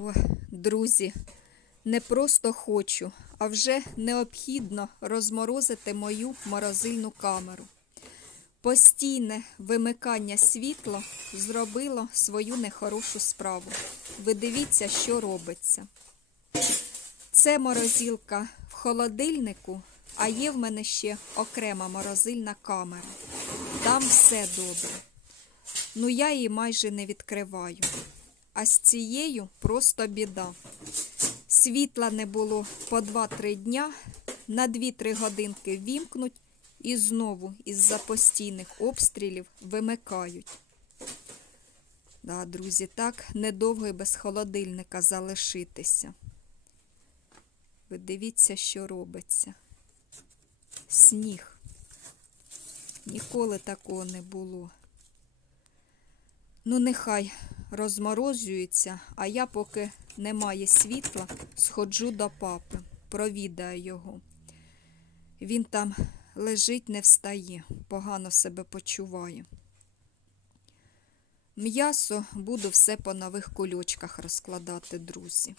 О, друзі, не просто хочу, а вже необхідно розморозити мою морозильну камеру. Постійне вимикання світла зробило свою нехорошу справу. Ви дивіться, що робиться. Це морозилка в холодильнику, а є в мене ще окрема морозильна камера. Там все добре. Ну я її майже не відкриваю. А з цією просто біда. Світла не було по 2-3 дня, на 2-3 годинки вімкнуть і знову із-за постійних обстрілів вимикають. Да, друзі, так недовго і без холодильника залишитися. Ви дивіться, що робиться. Сніг. Ніколи такого не було. Ну, нехай розморозюється, а я, поки немає світла, сходжу до папи, провідаю його. Він там лежить, не встає, погано себе почуває. М'ясо буду все по нових кульочках розкладати, друзі.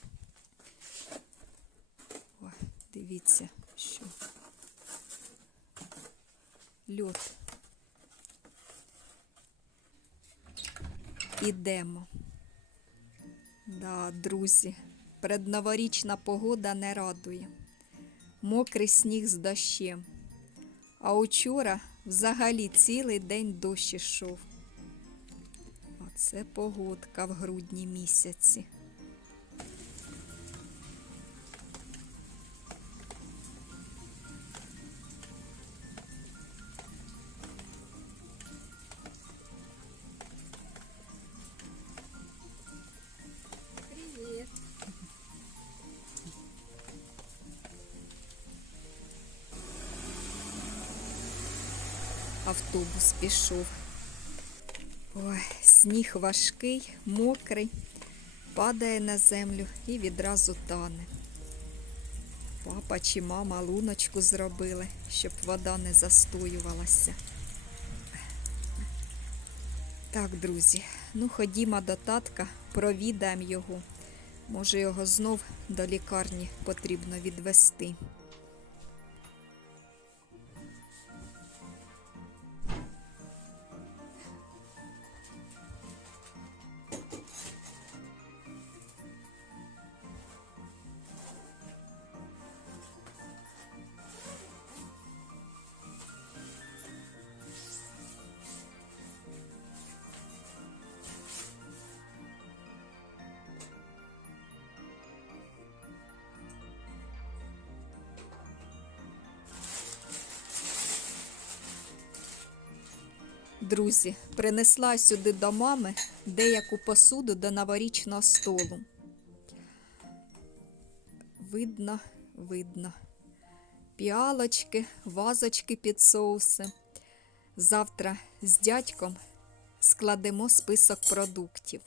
Ой, дивіться, що. Льот. Ідемо. Да, друзі, предноворічна погода не радує. Мокрий сніг з дощем. А учора взагалі цілий день дощ ішов. Оце погодка в грудні місяці. Автобус пішов. Ой, сніг важкий, мокрий, падає на землю і відразу тане. Папа чи мама луночку зробили, щоб вода не застоювалася. Так, друзі, ну ходімо до татка, провідаємо його. Може, його знов до лікарні потрібно відвести. Друзі, принесла сюди до мами деяку посуду до новорічного столу. Видно, видно. Піалочки, вазочки під соуси. Завтра з дядьком складемо список продуктів.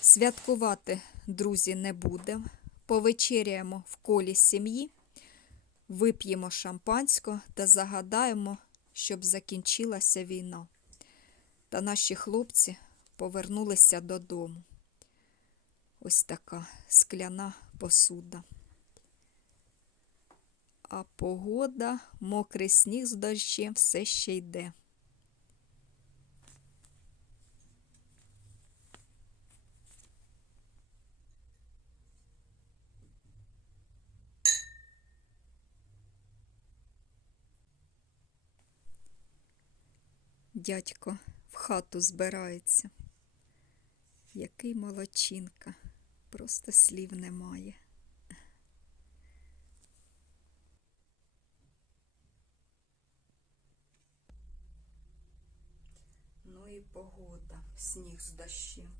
Святкувати, друзі, не будемо. Повечеряємо в колі сім'ї, вип'ємо шампанського та загадаємо щоб закінчилася війна. Та наші хлопці повернулися додому. Ось така скляна посуда. А погода, мокрий сніг з дощем все ще йде. Дядько в хату збирається. Який молодчинка, просто слів немає. Ну і погода, сніг з дощем.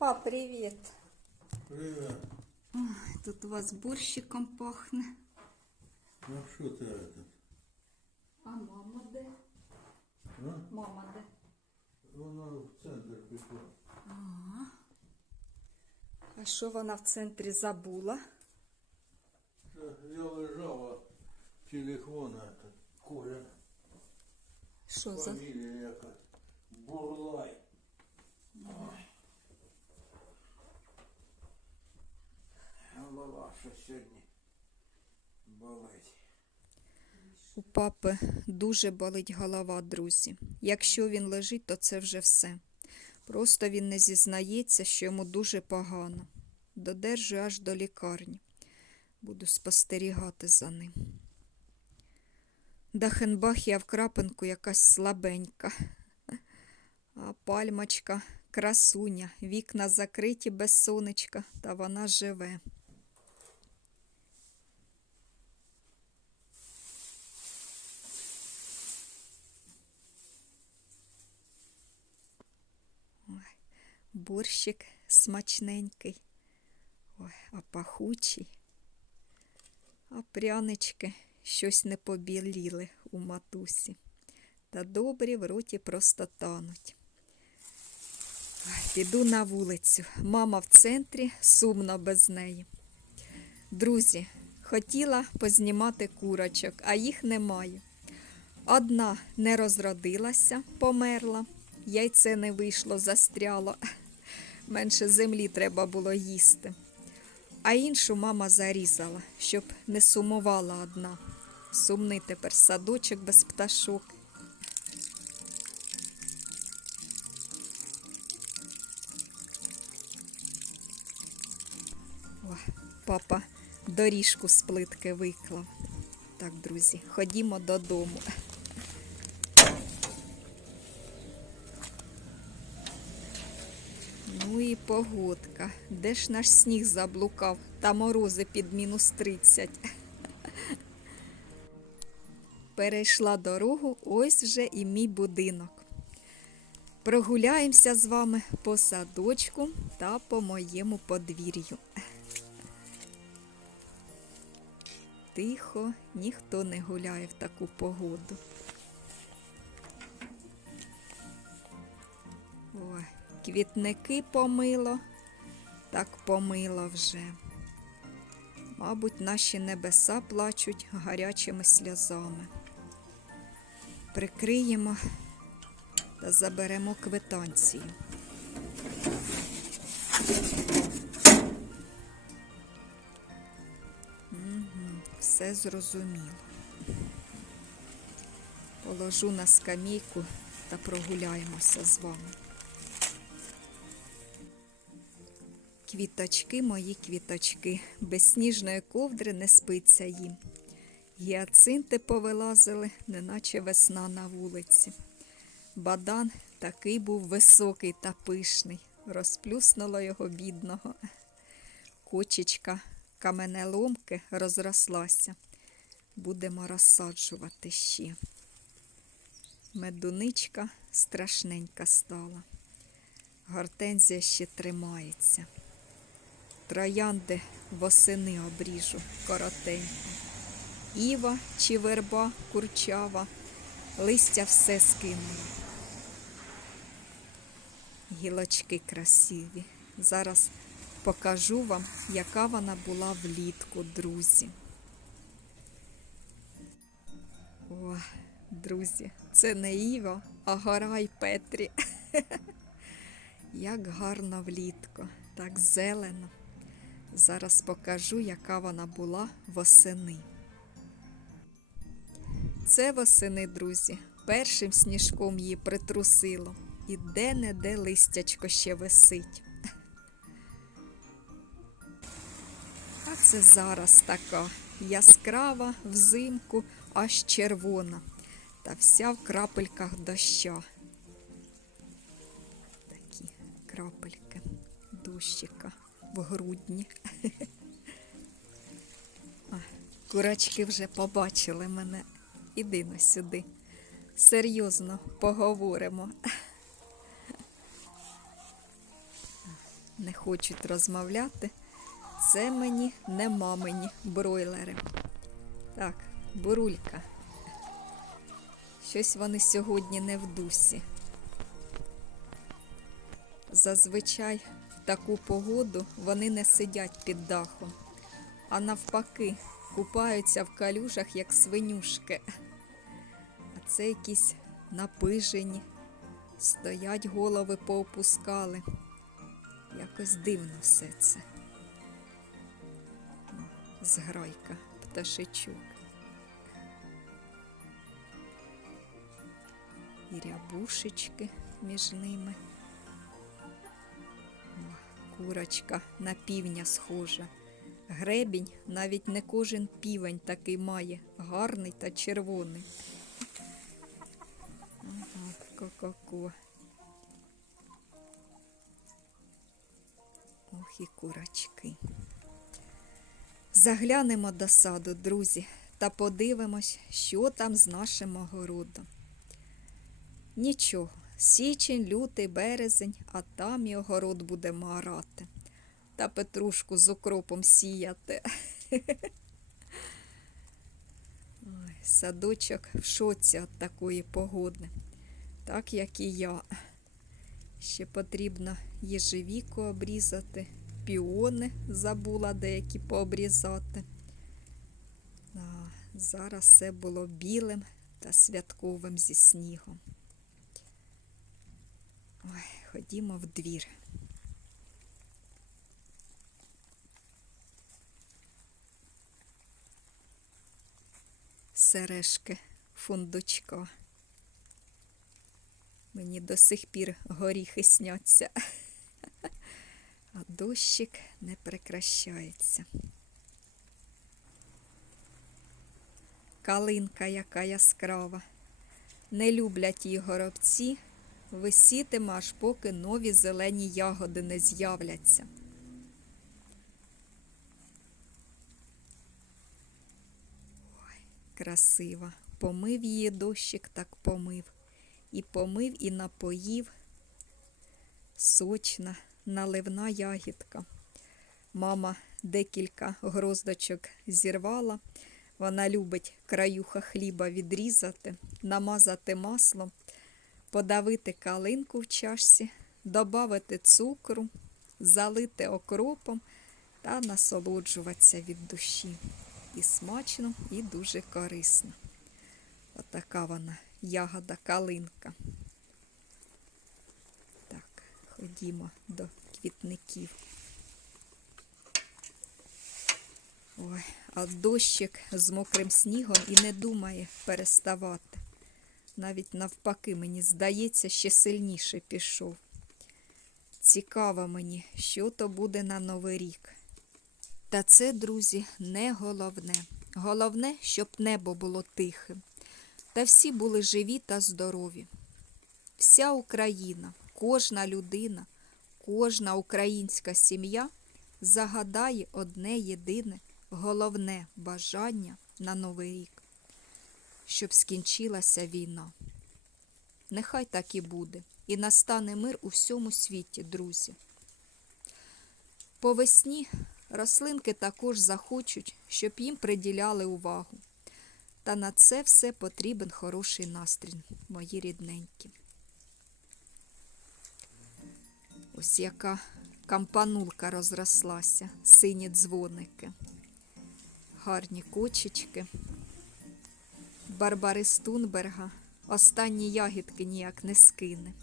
Пап, привіт. Привет. Ой, тут у вас борщиком пахне. Ну что ты это? А мама де? А? Мама де? Вона в центр пішла. А що вона в центрі забула? Це Я лежав, а телефон этот, Коля, Що за? фамілія якась. Бурлай. Голова, що сьогодні болить. У папи дуже болить голова, друзі. Якщо він лежить, то це вже все. Просто він не зізнається, що йому дуже погано. Додержую аж до лікарні. Буду спостерігати за ним. Дахенбахія в крапинку якась слабенька. А пальмочка, красуня, вікна закриті без сонечка, та вона живе. Борщик смачненький. Ой, а пахучий. А прянички щось не побіліли у матусі. Та добрі в роті просто тануть. Піду на вулицю. Мама в центрі, сумно без неї. Друзі, хотіла познімати курочок, а їх немає. Одна не розродилася, померла, яйце не вийшло, застряло. Менше землі треба було їсти. А іншу мама зарізала, щоб не сумувала одна. Сумний тепер садочок без пташок. О, папа доріжку з плитки виклав. Так, друзі, ходімо додому. Ну і погодка. Де ж наш сніг заблукав? Та морози під мінус 30. Перейшла дорогу, ось вже і мій будинок. Прогуляємося з вами по садочку та по моєму подвір'ю. Тихо, ніхто не гуляє в таку погоду. Квітники помило, так помило вже. Мабуть, наші небеса плачуть гарячими сльозами. Прикриємо та заберемо квитанцію. Мгм, Все зрозуміло. Положу на скамійку та прогуляємося з вами. Квіточки, мої квіточки, без сніжної ковдри не спиться їм. Гіацинти повилазили, неначе весна на вулиці. Бадан такий був високий та пишний, розплюснуло його бідного. Кочечка каменеломки розрослася. Будемо розсаджувати ще. Медуничка страшненька стала. Гортензія ще тримається. Троянди восени обріжу коротенько. Іва чи верба курчава, листя все скинула. Гілочки красиві. Зараз покажу вам, яка вона була влітку, друзі. О, друзі, це не Іва, а гора й Петрі. Як гарно влітку, так зелено. Зараз покажу, яка вона була восени. Це восени, друзі. Першим сніжком її притрусило. І де-не-де листячко ще висить. А це зараз така яскрава взимку, аж червона. Та вся в крапельках доща. Такі крапельки дощика в грудні. Курачки вже побачили мене. Іди на сюди. Серйозно поговоримо. Не хочуть розмовляти. Це мені не мамині бройлери. Так, бурулька. Щось вони сьогодні не в дусі. Зазвичай таку погоду вони не сидять під дахом, а навпаки, купаються в калюжах, як свинюшки. А це якісь напижені, стоять, голови поопускали. Якось дивно все це. Зграйка, пташечок. І рябушечки між ними. Курочка на півня схожа. Гребінь навіть не кожен півень такий має, гарний та червоний. Ага, ко-ко-ко. Ох і курочки. Заглянемо до саду, друзі, та подивимось, що там з нашим огородом. Нічого, січень, лютий, березень, а там і огород буде марати. Та петрушку з укропом сіяти. Ой, садочок в шоці від такої погоди, так як і я. Ще потрібно єжевіку обрізати, піони забула деякі пообрізати. А, зараз все було білим та святковим зі снігом. Ой, ходімо в двір. Сережки фундучка. Мені до сих пір горіхи сняться. А дощик не прекращається. Калинка яка яскрава. Не люблять її горобці, висітиме аж поки нові зелені ягоди не з'являться. Ой, красива. Помив її дощик, так помив. І помив, і напоїв. Сочна, наливна ягідка. Мама декілька гроздочок зірвала. Вона любить краюха хліба відрізати, намазати маслом, подавити калинку в чашці, додати цукру, залити окропом та насолоджуватися від душі. І смачно, і дуже корисно. Отака вона ягода калинка. Так, ходімо до квітників. Ой, а дощик з мокрим снігом і не думає переставати. Навіть навпаки, мені здається, ще сильніше пішов. Цікаво мені, що то буде на Новий рік. Та це, друзі, не головне. Головне, щоб небо було тихим. Та всі були живі та здорові. Вся Україна, кожна людина, кожна українська сім'я загадає одне єдине головне бажання на Новий рік, щоб скінчилася війна. Нехай так і буде, і настане мир у всьому світі, друзі. По весні рослинки також захочуть, щоб їм приділяли увагу. Та на це все потрібен хороший настрій, мої рідненькі. Ось яка кампанулка розрослася, сині дзвоники, гарні кочечки. Барбари Стунберга останні ягідки ніяк не скине.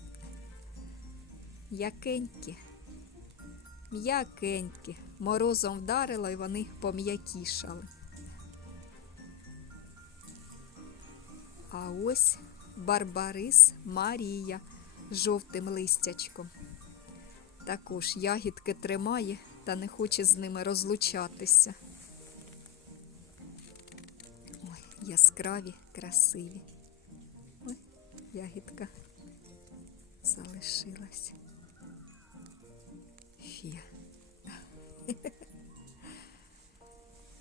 Якенькі, м'якенькі, морозом вдарило і вони пом'якішали. А ось Барбарис Марія жовтим листячком. Також ягідки тримає та не хоче з ними розлучатися. Яскраві, красиві. Ой, ягідка залишилась. Фі.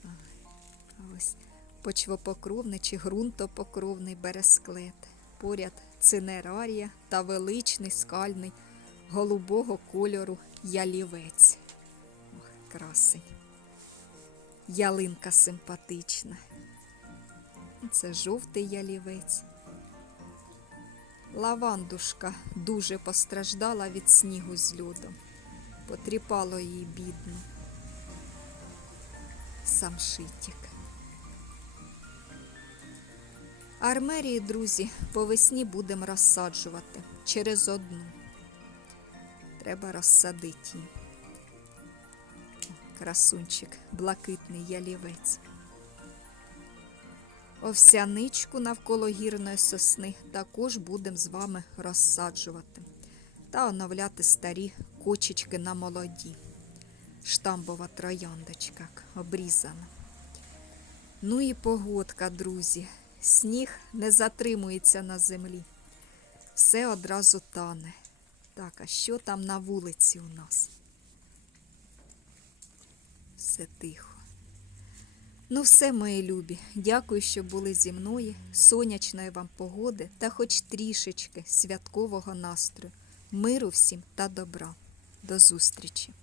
А ось почвопокровний чи ґрунтопокровний бересклет. Поряд цинерарія та величний скальний голубого кольору ялівець. Ох, красень. Ялинка симпатична. Це жовтий ялівець. Лавандушка дуже постраждала від снігу з льодом. Потріпало її бідну. Самшитік. Армерії, друзі, по весні будемо розсаджувати через одну. Треба розсадити її. Красунчик, блакитний ялівець. Овсяничку навколо гірної сосни також будемо з вами розсаджувати та оновляти старі кочечки на молоді. Штамбова трояндочка обрізана. Ну і погодка, друзі. Сніг не затримується на землі. Все одразу тане. Так, а що там на вулиці у нас? Все тихо. Ну, все, мої любі. Дякую, що були зі мною. Сонячної вам погоди та хоч трішечки святкового настрою. Миру всім та добра. До зустрічі!